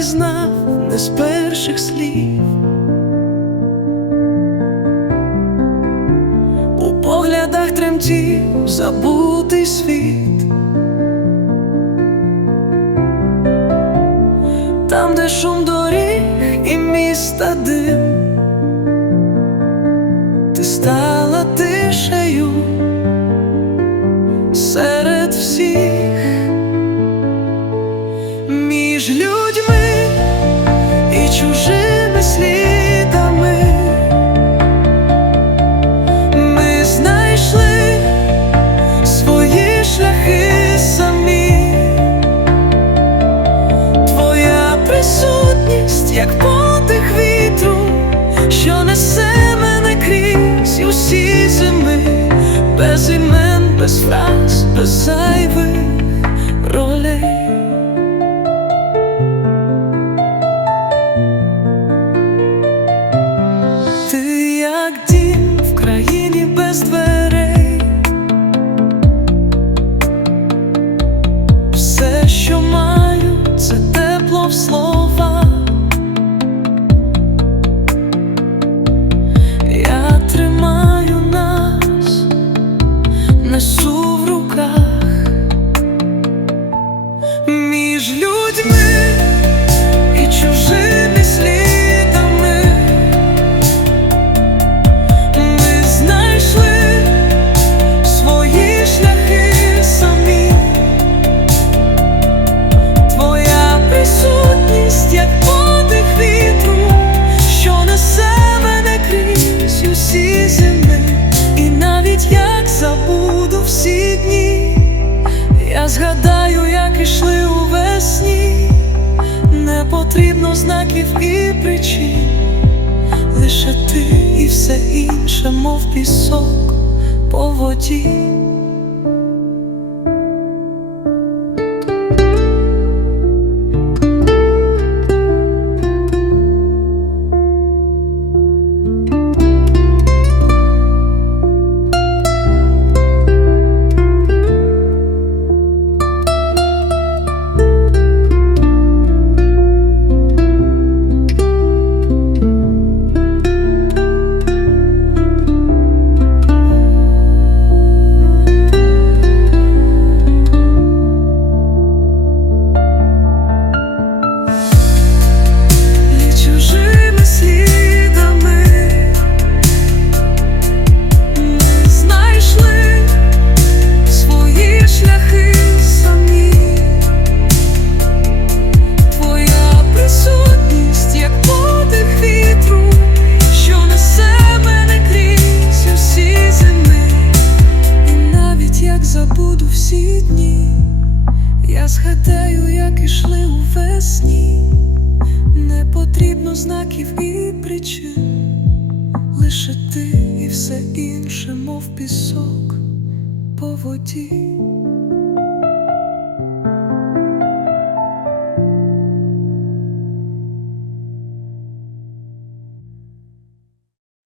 пізнав не з перших слів. У поглядах тремтів забутий світ. Там, де шум доріг і міста дим, ти стала тишею як подих вітру, що несе мене крізь усі зими, без імен, без фраз, без зайвих ролей. Згадаю, як ішли у весні, не потрібно знаків і причин, лише ти і все інше, мов пісок по воді. Згадаю, як ішли у весні. Не потрібно знаків і причин, лише ти і все інше, мов пісок по воді.